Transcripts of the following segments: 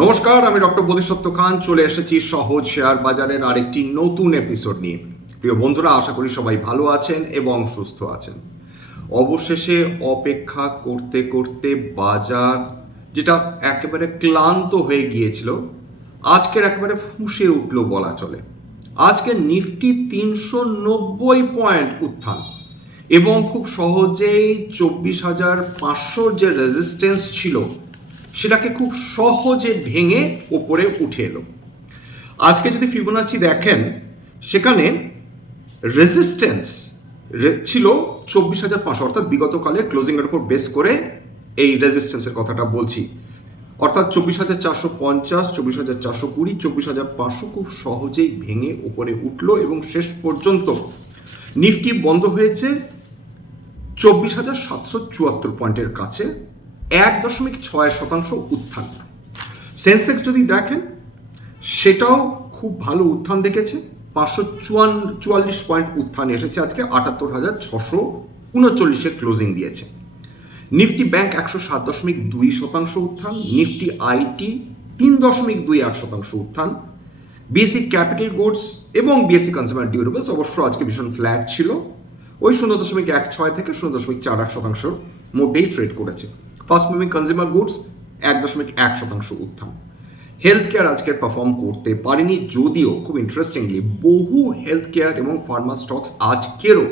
নমস্কার, আমি ডক্টর বোধিসত্ত্ব খান চলে এসেছি সহজ শেয়ার বাজারের আরেকটি নতুন এপিসোড নিয়ে। প্রিয় বন্ধুরা, আশা করি সবাই ভালো আছেন এবং সুস্থ আছেন। অবশেষে অপেক্ষা করতে করতে বাজার যেটা একেবারে ক্লান্ত হয়ে গিয়েছিল, আজকের একেবারে ফুঁসে উঠল বলা চলে। আজকে নিফটি 390 পয়েন্ট উত্থান এবং খুব সহজেই 24,500 যে রেজিস্ট্যান্স ছিল সেটাকে খুব সহজে ভেঙে ওপরে উঠে এলো। আজকে যদি ফিবোনাচি দেখেন, সেখানে রেজিস্ট্যান্স ছিল 24,500, অর্থাৎ বিগতকালের ক্লোজিংয়ের উপর বেস করে এই রেজিস্ট্যান্সের কথাটা বলছি। অর্থাৎ 24,450, 24,420, 24,500 খুব সহজেই ভেঙে ওপরে উঠলো এবং শেষ পর্যন্ত নিফটি বন্ধ হয়েছে 24,774 পয়েন্টের কাছে, 1.6% উত্থান। সেন্সেক্স যদি দেখেন, সেটাও খুব ভালো উত্থান দেখেছে, 544 পয়েন্ট উত্থান এসেছে, আজকে 78,639 ক্লোজিং দিয়েছে। নিফটি ব্যাংক 107.2% উত্থান, নিফটি আইটি 3.28% উত্থান, বিএসসি ক্যাপিটাল গুডস এবং বিএসসি কনজিউমার ডিউরেবলস অবশ্য আজকে ভীষণ ফ্ল্যাট ছিল, ওই 0.16 থেকে 0.48% মধ্যেই ট্রেড করেছে। ফাস্ট মুভিং কনজিউমার গুডস 1.1% উত্থান। হেলথ কেয়ার আজকের পারফর্ম করতে পারেনি, যদিও খুব ইন্টারেস্টিংলি বহু হেলথ কেয়ার এবং ফার্মা স্টকস আজকেরও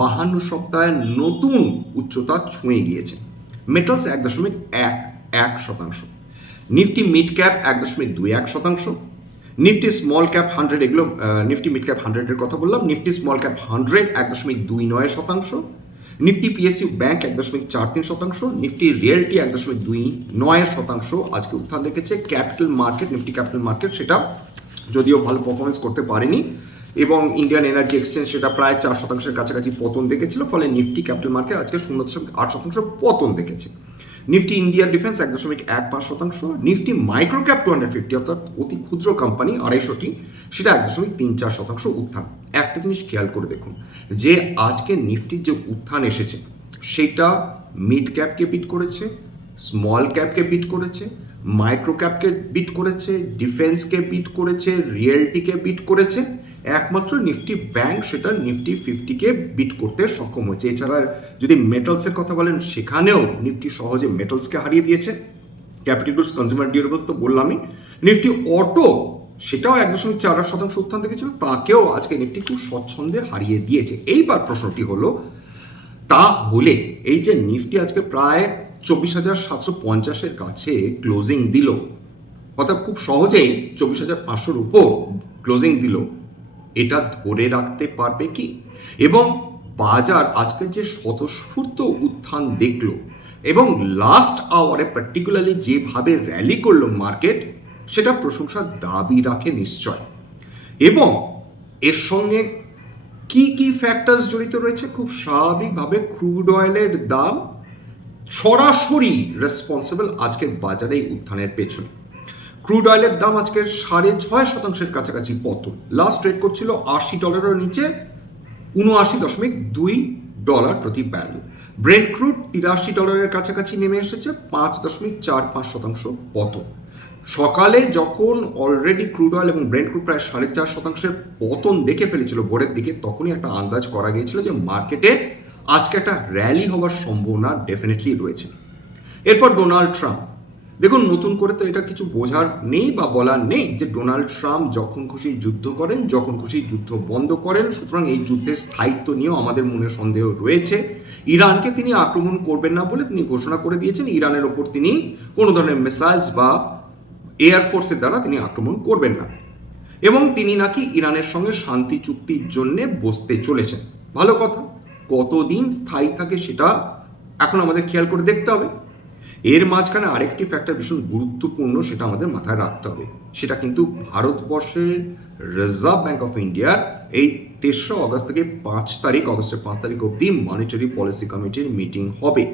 52 সপ্তাহের নতুন উচ্চতা ছুঁয়ে গিয়েছে। Metals 1.11%, Nifty mid cap 1.21%, Nifty small cap 100, এগুলো নিফটি মিড ক্যাপ 100-এর কথা বললাম, Nifty small cap 100 1.29%, Nifty PSU bank 1.43%, Nifty realty 1.29% আজকে উত্থান দেখেছে। Capital market, Nifty capital market, সেটা যদিও ভালো পারফরমেন্স করতে পারেনি এবং ইন্ডিয়ান এনার্জি এক্সচেঞ্জ সেটা প্রায় 4%-এর কাছাকাছি পতন দেখেছিল, ফলে নিফটি ক্যাপিটাল মার্কেট আজকে 0.8% পতন দেখেছে। Nifty Indian defence 1.15%, Nifty micro cap 250, অর্থাৎ অতি ক্ষুদ্র কোম্পানি 250টি, সেটা 1.34% উত্থান। একটা জিনিস খেয়াল করে দেখুন, যে আজকে নিফটির যে উত্থান এসেছে সেটা মিড ক্যাপকে বিট করেছে, স্মল ক্যাপকে বিট করেছে, মাইক্রো ক্যাপকে বিট করেছে, ডিফেন্সকে বিট করেছে, রিয়েলটিকে বিট করেছে, একমাত্র নিফটি ব্যাংক সেটা নিফটি 50-কে বিট করতে সক্ষম হয়েছে। এছাড়া যদি মেটালসের কথা বলেন, সেখানেও নিফটি সহজে মেটালসকে হারিয়ে দিয়েছে। ক্যাপিটাল গুডস, কনজিউমার ডিউরেবলস তো বললামই। নিফটি অটো সেটাও 1.48% উত্থান দেখেছিল, তাকেও আজকে নিফটি খুব স্বচ্ছন্দে হারিয়ে দিয়েছে। এইবার প্রশ্নটি হলো, তাহলে এই যে নিফটি আজকে প্রায় 24,750-এর কাছে ক্লোজিং দিল, অর্থাৎ খুব সহজেই 24,500-র উপর ক্লোজিং দিল, এটা ধরে রাখতে পারবে কি? এবং বাজার আজকে যে স্বতঃস্ফূর্ত উত্থান দেখলো এবং লাস্ট আওয়ারে পার্টিকুলারলি যেভাবে র্যালি করলো মার্কেট, সেটা প্রশংসার দাবি রাখে নিশ্চয়। এবং এর সঙ্গে কি কি ফ্যাক্টরস জড়িত রয়েছে? খুব স্বাভাবিকভাবে ক্রুড অয়েলের দাম সরাসরি রেসপন্সিবল আজকের বাজারে এই উত্থানের পেছনে। ক্রুড অয়েলের দাম আজকের 6.5%-এর কাছাকাছি পতন, লাস্ট ট্রেড করছিল $80 নিচে, $79.2 প্রতি ব্যারেল। ব্রেন্ট ক্রুড $83 কাছাকাছি নেমে এসেছে, 5.45% পতন। সকালে যখন অলরেডি ক্রুড অয়েল এবং ব্রেন্ট ক্রুড প্রায় 4.5%-এর পতন দেখে ফেলেছিল ভোরের দিকে, তখনই একটা আন্দাজ করা গিয়েছিল যে মার্কেটে আজকে একটা র্যালি হওয়ার সম্ভাবনা ডেফিনেটলি রয়েছে। এরপর ডোনাল্ড ট্রাম্প, দেখুন নতুন করে তো এটা কিছু বোঝার নেই বা বলার নেই যে ডোনাল্ড ট্রাম্প যখন খুশি যুদ্ধ করেন, যখন খুশি যুদ্ধ বন্ধ করেন, সুতরাং এই যুদ্ধের স্থায়িত্ব নিয়েও আমাদের মনে সন্দেহ রয়েছে। ইরানকে তিনি আক্রমণ করবেন না বলে তিনি ঘোষণা করে দিয়েছেন, ইরানের ওপর তিনি কোনো ধরনের মিসাইলস বা এয়ারফোর্সের দ্বারা তিনি আক্রমণ করবেন না, এবং তিনি নাকি ইরানের সঙ্গে শান্তি চুক্তির জন্য বসতে চলেছেন। ভালো কথা, কতদিন স্থায়ী থাকে সেটা এখন আমাদের খেয়াল করে দেখতে হবে। এর মাঝখানে আরেকটি ফ্যাক্টর ভীষণ গুরুত্বপূর্ণ, সেটা আমাদের মাথায় রাখতে হবে, সেটা কিন্তু ভারতবর্ষের রিজার্ভ ব্যাঙ্ক অফ ইন্ডিয়ার এই 3রা অগস্ট থেকে অগস্টের 5 তারিখ অবধি মনিটারি পলিসি কমিটির মিটিং হবে।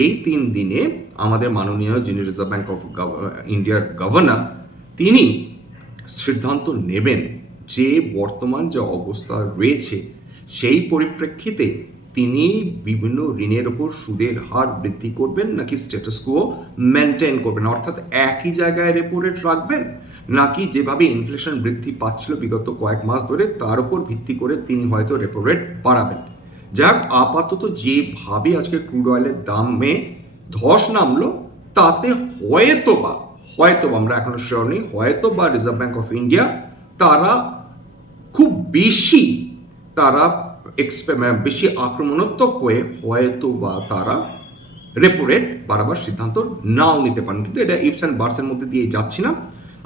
এই 3 দিনে আমাদের মাননীয় যিনি রিজার্ভ ব্যাঙ্ক অফ ইন্ডিয়ার গভর্নর, তিনি সিদ্ধান্ত নেবেন যে বর্তমান যে অবস্থা রয়েছে সেই পরিপ্রেক্ষিতে তিনি বিভিন্ন ঋণের ওপর সুদের হার বৃদ্ধি করবেন নাকি স্ট্যাটাস কোও মেনটেন করবেন, অর্থাৎ একই জায়গায় রেপো রেট রাখবেন নাকি যেভাবে ইনফ্লেশন বৃদ্ধি পাচ্ছিল বিগত কয়েক মাস ধরে তার উপর ভিত্তি করে তিনি হয়তো রেপো রেট বাড়াবেন। যাক, আপাতত যেভাবে আজকে ক্রুড অয়েলের দামে ধস নামলো তাতে হয়তোবা আমরা এখনো শিওর নেই, হয়তোবা রিজার্ভ ব্যাঙ্ক অফ ইন্ডিয়া তারা খুব বেশি বেশি আক্রমণাত্মক হয়ে হয়তোবা তারা রেপো রেট বাড়াবার সিদ্ধান্ত নাও নিতে পারেন, কিন্তু এটা ইফস অ্যান্ড বার্সের মধ্যে দিয়ে যাচ্ছি না।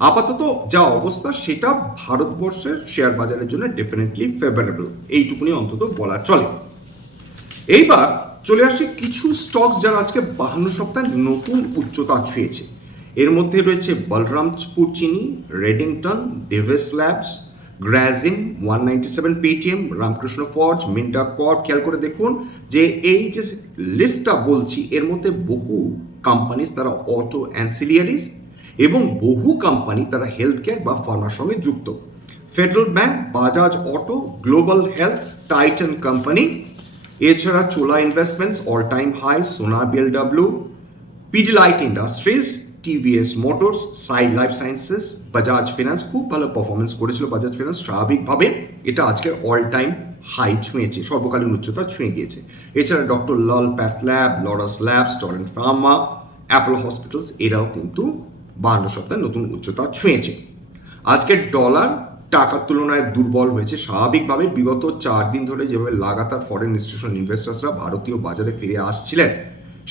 আপাতত যা অবস্থা সেটা ভারতবর্ষের শেয়ার বাজারের জন্য ডেফিনেটলি ফেভারেবল, এইটুকুনি অন্তত বলা চলে। এইবার চলে আসছে কিছু স্টকস যারা আজকে 52 সপ্তাহে নতুন উচ্চতা ছুঁয়েছে। এর মধ্যে রয়েছে Balrampur Chini, Redington, Divi's labs, Grasim, 197 Paytm, Ramkrishna forge, Minda corp. খেয়াল করে দেখুন যে এই যে লিস্টটা বলছি এর মধ্যে বহু কোম্পানি তারা অটো অ্যান্সিলিয়ারিজ এবং বহু কোম্পানি তারা হেলথ কেয়ার বা ফার্মার সঙ্গে যুক্ত। Federal Bank, Bajaj auto, Global Health, Titan company, এছাড়া Chola investments all time high, Sona BLW, Pidilite industries, TVS motors, Sai life sciences, Bajaj finance. খুব ভালো পারফরমেন্স করেছিল বাজাজ ফিনান্স, স্বাভাবিকভাবে এটা আজকে অল টাইম হাই ছুঁয়েছে, সর্বকালীন উচ্চতা ছুঁয়ে গিয়েছে। এছাড়া doctor Lal path lab, Laurus labs, Torrent pharma, Apollo hospitals এরাও কিন্তু 52 সপ্তাহে নতুন উচ্চতা ছুঁয়েছে। আজকের ডলার টাকার তুলনায় দুর্বল হয়েছে স্বাভাবিকভাবে। বিগত 4 দিন ধরে যেভাবে লাগাতার ফরেন ইনস্টিটিউশনাল ইনভেস্টার্সরা ভারতীয় বাজারে ফিরে আসছিলেন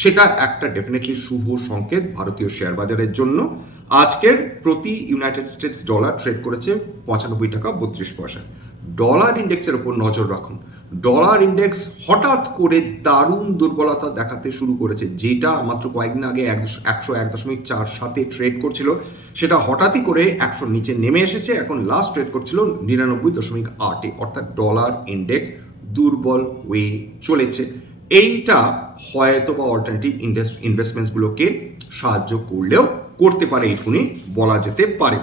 সেটা একটা ডেফিনেটলি শুভ সংকেত ভারতীয় শেয়ার বাজারের জন্য। আজকের প্রতি ইউনাইটেড স্টেটস ডলার ট্রেড করেছে 95 টাকা 32 পয়সা। ডলার ইন্ডেক্সের উপর নজর রাখুন। ডলার ইন্ডেক্স হঠাৎ করে দারুণ দুর্বলতা দেখাতে শুরু করেছে, যেটা মাত্র কয়েকদিন আগে 101.47 ট্রেড করছিল সেটা হঠাৎই করে 100 নিচে নেমে এসেছে, এখন লাস্ট ট্রেড করছিল 99.8, অর্থাৎ ডলার ইন্ডেক্স দুর্বল হয়ে চলেছে। এইটা হয়তো বা অল্টারনেটিভ ইনভেস্টমেন্টসগুলোকে সাহায্য করলেও করতে পারে, এইটুকুনি বলা যেতে পারে।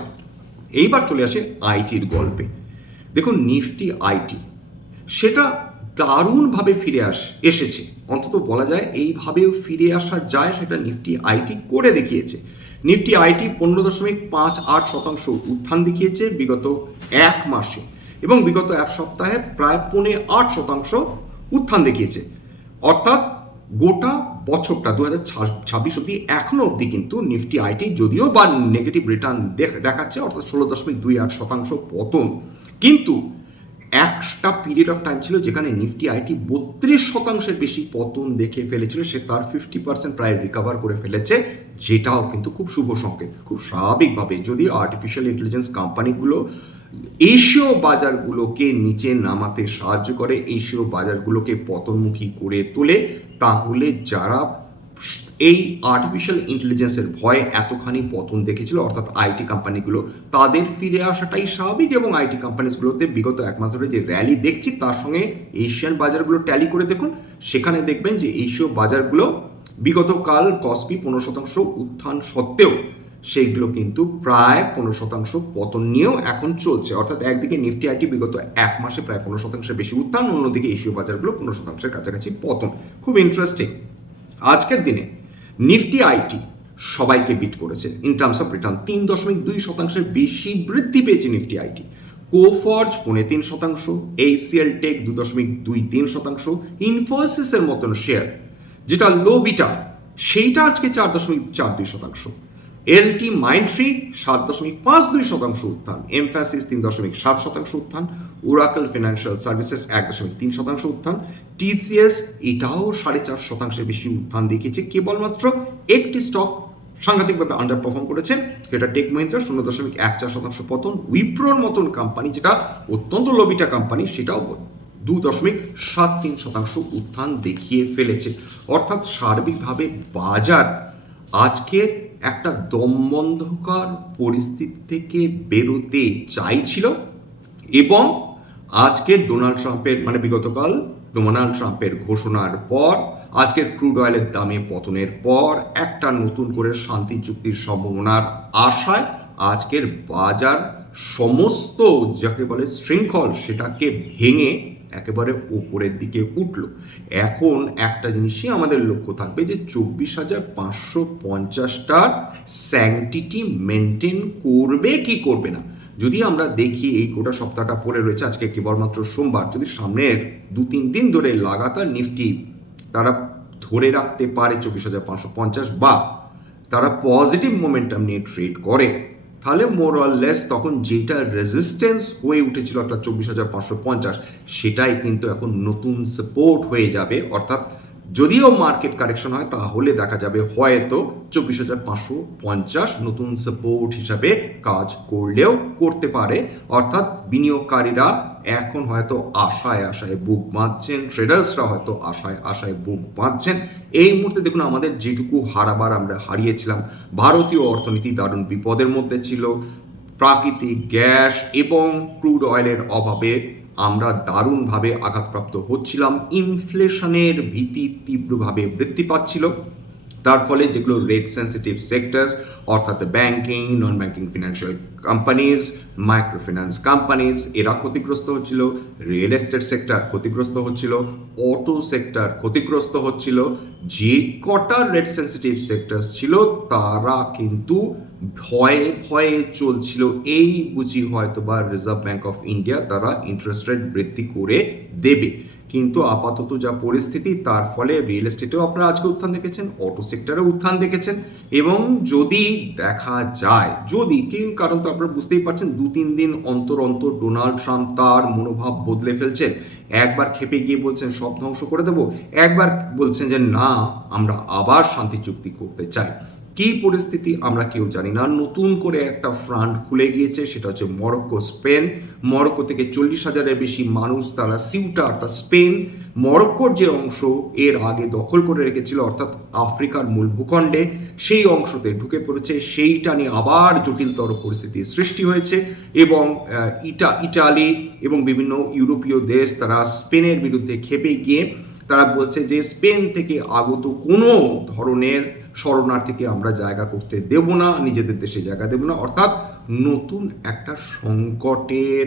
এইবার চলে আসে আইটির গল্পে। দেখুন নিফটি আইটি সেটা দারুণভাবে ফিরে এসেছে, অন্তত বলা যায় এইভাবেও ফিরে আসা যায়, সেটা নিফটি আইটি করে দেখিয়েছে। নিফটি আইটি 15.58% উত্থান দেখিয়েছে বিগত এক মাসে এবং বিগত এক সপ্তাহে প্রায় 8.5% উত্থান দেখিয়েছে। অর্থাৎ গোটা বছরটা 2026 অব্দি এখনো অব্দি কিন্তু নিফটি আইটি যদিও বা নেগেটিভ রিটার্ন দেখাচ্ছে, অর্থাৎ 16.28% পতন, কিন্তু একটা পিরিয়ড অফ টাইম ছিল যেখানে নিফটি আইটি 32% বেশি পতন দেখে ফেলেছিল, সে তার 50% প্রায় রিকভার করে ফেলেছে, যেটাও কিন্তু খুব শুভ সংকেত। খুব স্বাভাবিকভাবে যদি আর্টিফিশিয়াল ইন্টেলিজেন্স কোম্পানিগুলো এশীয় বাজারগুলোকে নিচে নামাতে সাহায্য করে, এশীয় বাজারগুলোকে পতনমুখী করে তোলে, তাহলে যারা এই আর্টিফিশিয়াল ইন্টেলিজেন্সের ভয়ে এতখানি পতন দেখেছিল অর্থাৎ আইটি কোম্পানিগুলো, তাদের ফিরে আসাটাই স্বাভাবিক। এবং আইটি কোম্পানিগুলোতে বিগত এক মাস ধরে যে র্যালি দেখছি তার সঙ্গে এশিয়ান বাজারগুলো ট্যালি করে দেখুন, সেখানে দেখবেন যে এশীয় বাজারগুলো বিগতকাল কসপি 15% উত্থান সত্ত্বেও সেইগুলো কিন্তু প্রায় 15% পতন নিয়েও এখন চলছে। অর্থাৎ একদিকে নিফটি আইটি বিগত এক মাসে প্রায় 15% বেশি উত্থান, অন্যদিকে এশীয় বাজারগুলো 15% কাছাকাছি পতন। খুব ইন্টারেস্টিং। আজকের দিনে নিফটি আইটি সবাইকে বিট করেছে ইন টার্মস অফ রিটার্ন, 3.2% বেশি বৃদ্ধি পেয়েছে Nifty IT. Coforge 3.5%, HCL take 2.23%, ইনফোসিসের মতন শেয়ার যেটা লো বিটা সেইটা আজকে 4.42%, এলটি মাইন্ডট্রি 7.52% উত্থান, এমফ্যাসিস 3.7% উত্থান, ওরাকল ফিনান্সিয়াল সার্ভিসেস 1.3% উত্থান, টিসিএস এটাও 4.5% বেশি উত্থান দেখিয়েছে। কেবলমাত্র একটি স্টক সাংঘাতিকভাবে আন্ডার পারফর্ম করেছে, সেটা টেক মহিন্দ্রা 0.14% পতন। উইপ্রোর মতন কোম্পানি যেটা অত্যন্ত লোবিটা কোম্পানি সেটাও 2.73% উত্থান দেখিয়ে ফেলেছে। অর্থাৎ সার্বিকভাবে বাজার আজকের একটা দমবন্ধকর পরিস্থিতি থেকে বেরোতে চাইছিল এবং আজকে ডোনাল্ড ট্রাম্পের বিগতকাল ডোনাল্ড ট্রাম্পের ঘোষণার পর, আজকের ক্রুড অয়েলের দামে পতনের পর একটা নতুন করে শান্তি চুক্তির সম্ভাবনার আশায় আজকের বাজার সমস্ত যাকে বলে শৃঙ্খল সেটাকে ভেঙে একেবারে ওপরের দিকে উঠল। এখন একটা জিনিসই আমাদের লক্ষ্য থাকবে যে 24,550টার স্যাংটিটি মেনটেন করবে কি করবে না। যদি আমরা দেখি এই গোটা সপ্তাহটা পড়ে রয়েছে, আজকে কেবলমাত্র সোমবার, যদি সামনের 2-3 দিন ধরে লাগাতার নিফটি তারা ধরে রাখতে পারে 24,550 বা তারা পজিটিভ মোমেন্টাম নিয়ে ট্রেড করে, তাহলে মোর অর লেস তখন যেটা রেজিস্ট্যান্স হয়ে উঠেছিল অর্থাৎ 24,550 সেটাই কিন্তু এখন নতুন সাপোর্ট হয়ে যাবে। অর্থাৎ যদিও মার্কেট কারেকশন হয় তাহলে দেখা যাবে হয়তো 24,550 নতুন সাপোর্ট হিসাবে কাজ করলেও করতে পারে। অর্থাৎ বিনিয়োগকারীরা এখন হয়তো আশায় আশায় বুক বাঁধছেন, ট্রেডার্সরা হয়তো আশায় আশায় বুক বাঁধছেন। এই মুহূর্তে দেখুন আমাদের যেটুকু হারাবার আমরা হারিয়েছিলাম, ভারতীয় অর্থনীতি দারুণ বিপদের মধ্যে ছিল, প্রাকৃতিক গ্যাস এবং ক্রুড অয়েলের অভাবে আমরা দারুণভাবে আঘাতপ্রাপ্ত হচ্ছিলাম, ইনফ্লেশনের ভীতি তীব্রভাবে বৃদ্ধি পাচ্ছিল। তার ফলে যেগুলো রেট সেন্সিটিভ সেক্টরস অর্থাৎ banking, non banking financial companies, micro finance companies এরা ক্ষতিগ্রস্ত হচ্ছিল, রিয়েল এস্টেট সেক্টর ক্ষতিগ্রস্ত হচ্ছিল, অটো সেক্টর ক্ষতিগ্রস্ত হচ্ছিল। যে কটা রেট সেন্সিটিভ সেক্টরস ছিল তারা কিন্তু ভয়ে ভয়ে চলছিল, এই বুঝি হয়তো বা রিজার্ভ ব্যাঙ্ক অফ ইন্ডিয়া তারা ইন্টারেস্ট রেট বৃদ্ধি করে দেবে। কিন্তু আপাতত যা পরিস্থিতি তার ফলে রিয়েল এস্টেটেও আপনারা আজকে উত্থান দেখেছেন, অটো সেক্টরেও উত্থান দেখেছেন। এবং যদি দেখা যায়, যদি কারণ তো আপনারা বুঝতেই পারছেন 2-3 দিন অন্তর অন্তর ডোনাল্ড ট্রাম্প তার মনোভাব বদলে ফেলছেন। একবার খেপে গিয়ে বলছেন সব ধ্বংস করে দেবো, একবার বলছেন যে না আমরা আবার শান্তি চুক্তি করতে চাই। কি পরিস্থিতি আমরা কেউ জানি না। নতুন করে একটা ফ্রন্ট খুলে গিয়েছে, সেটা হচ্ছে মরক্কো স্পেন। মরক্কো থেকে 40,000-এর বেশি মানুষ তারা সিউটা অর্থাৎ স্পেন, মরক্কোর যে অংশ এর আগে দখল করে রেখেছিল অর্থাৎ আফ্রিকার মূল ভূখণ্ডে, সেই অংশতে ঢুকে পড়েছে। সেইটা নিয়ে আবার জটিলতর পরিস্থিতির সৃষ্টি হয়েছে এবং ইটালি এবং বিভিন্ন ইউরোপীয় দেশ তারা স্পেনের বিরুদ্ধে খেপে গিয়ে তারা বলছে যে স্পেন থেকে আগত কোনো ধরনের শরণার্থীকে আমরা জায়গা করতে দেব না, নিজেদের দেশে জায়গা দেব না। অর্থাৎ নতুন একটা সংকটের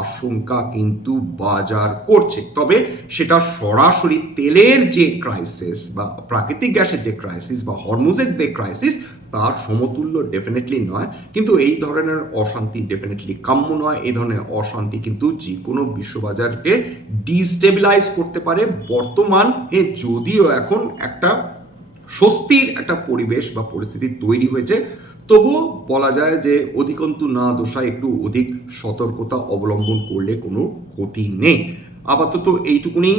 আশঙ্কা কিন্তু বাজার করছে। তবে সেটা সরাসরি তেলের যে ক্রাইসিস বা প্রাকৃতিক গ্যাসের যে ক্রাইসিস বা হরমুজের যে ক্রাইসিস তার সমতুল্য ডেফিনেটলি নয়, কিন্তু এই ধরনের অশান্তি ডেফিনেটলি কাম্য নয়। এই ধরনের অশান্তি কিন্তু যে কোনো বিশ্ববাজারকে ডিস্টেবিলাইজ করতে পারে। বর্তমানে যদিও এখন একটা স্বস্তির একটা পরিবেশ বা পরিস্থিতি তৈরি হয়েছে, তবুও বলা যায় যে অধিকন্তু না দোষায় একটু অধিক সতর্কতা অবলম্বন করলে কোনো ক্ষতি নেই। আপাতত এইটুকুনি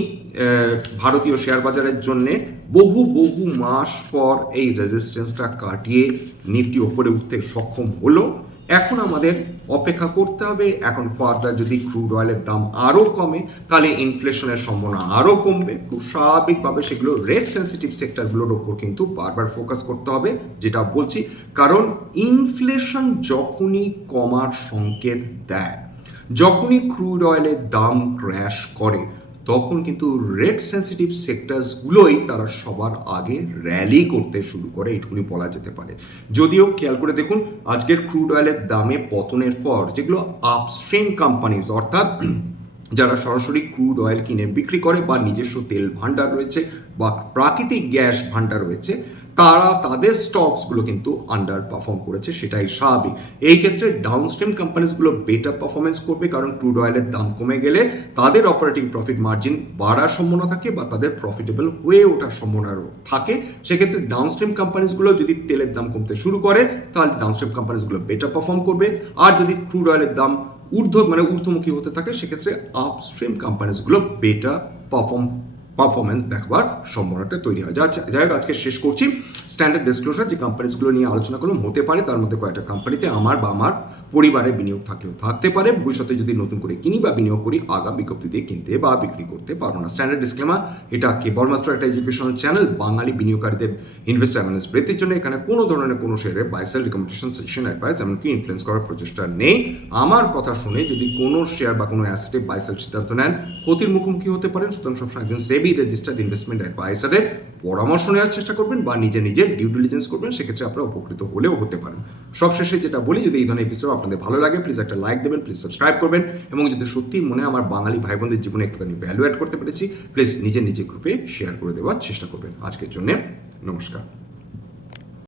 ভারতীয় শেয়ার বাজারের জন্যে। বহু মাস পর এই রেজিস্ট্যান্সটা কাটিয়ে নিফটি ওপরে উঠতে সক্ষম হলো। এখন আমাদের অপেক্ষা করতে হবে, এখন ফার্দার যদি ক্রুড অয়েলের দাম আরও কমে তাহলে ইনফ্লেশনের সম্ভাবনা আরও কমবে। খুব স্বাভাবিকভাবে সেগুলো রেট সেন্সিটিভ সেক্টরগুলোর ওপর কিন্তু বারবার ফোকাস করতে হবে, যেটা বলছি। কারণ ইনফ্লেশন যখনই কমার সংকেত দেয়, যখনই ক্রুড অয়েলের দাম ক্র্যাশ করে, তখন কিন্তু রেট সেন্সিটিভ সেক্টরসগুলোই তারা সবার আগে র্যালি করতে শুরু করে, এটুকুনি বলা যেতে পারে। যদিও খেয়াল করে দেখুন আজকের ক্রুড অয়েলের দামে পতনের পর যেগুলো আপস্ট্রিম কোম্পানিজ অর্থাৎ যারা সরাসরি ক্রুড অয়েল কিনে বিক্রি করে বা নিজস্ব তেল ভান্ডার রয়েছে বা প্রাকৃতিক গ্যাস ভান্ডার রয়েছে, তারা তাদের স্টকসগুলো কিন্তু আন্ডার পারফর্ম করেছে, সেটাই স্বাভাবিক। এই ক্ষেত্রে ডাউনস্ট্রিম কোম্পানিজগুলো বেটার পারফরমেন্স করবে, কারণ ক্রুড অয়েলের দাম কমে গেলে তাদের অপারেটিং প্রফিট মার্জিন বাড়ার সম্ভাবনা থাকে বা তাদের প্রফিটেবল হয়ে ওঠার সম্ভাবনাও থাকে। সেক্ষেত্রে ডাউনস্ট্রিম কোম্পানিজগুলো যদি তেলের দাম কমতে শুরু করে তাহলে ডাউনস্ট্রিম কোম্পানিজগুলো বেটার পারফর্ম করবে। আর যদি ক্রুড অয়েলের দাম ঊর্ধ্বমুখী হতে থাকে সেক্ষেত্রে আপস্ট্রিম কোম্পানিজগুলো বেটার পারফরমেন্স দেখবার সম্ভাবনাটা তৈরি হয়। যাই হোক, আজকে শেষ করছি। স্ট্যান্ডার্ড ডিসক্লোজার যে কোম্পানিজগুলো নিয়ে আলোচনা করলাম, হতে পারে তার মধ্যে কয়েকটা কোম্পানিতে আমার বা আমার পরিবারের বিনিয়োগ থাকলেও থাকতে পারে। ভবিষ্যতে যদি নতুন করে কিনি বা বিনিয়োগ করি, আগাম বিজ্ঞপ্তি দিয়ে কিনতে বা বিক্রি করতে পারবো না। স্ট্যান্ডার্ড ডিসক্লেমার, এটা কেবলমাত্র একটা এডুকেশনাল চ্যানেল। বাঙালি বিনিয়োগকারীদের ইনভেস্ট অ্যাওয়ারনেস বৃদ্ধির জন্য এখানে কোনো ধরনের কোনো শেয়ারে buy sell recommendation, suggestion, advice এমনকি ইনফ্লুয়েন্স করার প্রচেষ্টা নেই। আমার কথা শুনে যদি কোনো শেয়ার বা কোনো অ্যাসেটে বাই সেল সিদ্ধান্ত নেন, ক্ষতির মুখোমুখি হতে পারেন। সুতরাং সবসময় একজন সেবি সেবি রেজিস্টার্ড ইনভেস্টমেন্ট অ্যাডভাইসারের পরামর্শ নেওয়ার চেষ্টা করবেন বা নিজে নিজের ডিউ ডিলিজেন্স করবেন, সেক্ষেত্রে আপনারা উপকৃত হলেও হতে পারেন। সবশেষে যেটা বলি, যদি এই ধরনের এপিসোড আপনাদের ভালো লাগে প্লিজ একটা লাইক দেবেন, প্লিজ সাবস্ক্রাইব করবেন, এবং যদি সত্যি মনে হয় আমার বাঙালি ভাই বোনদের জীবনে একটুখানি ভ্যালু অ্যাড করতে পেরেছি, প্লিজ নিজের নিজের গ্রুপে শেয়ার করে দেওয়ার চেষ্টা করবেন। আজকের জন্য নমস্কার।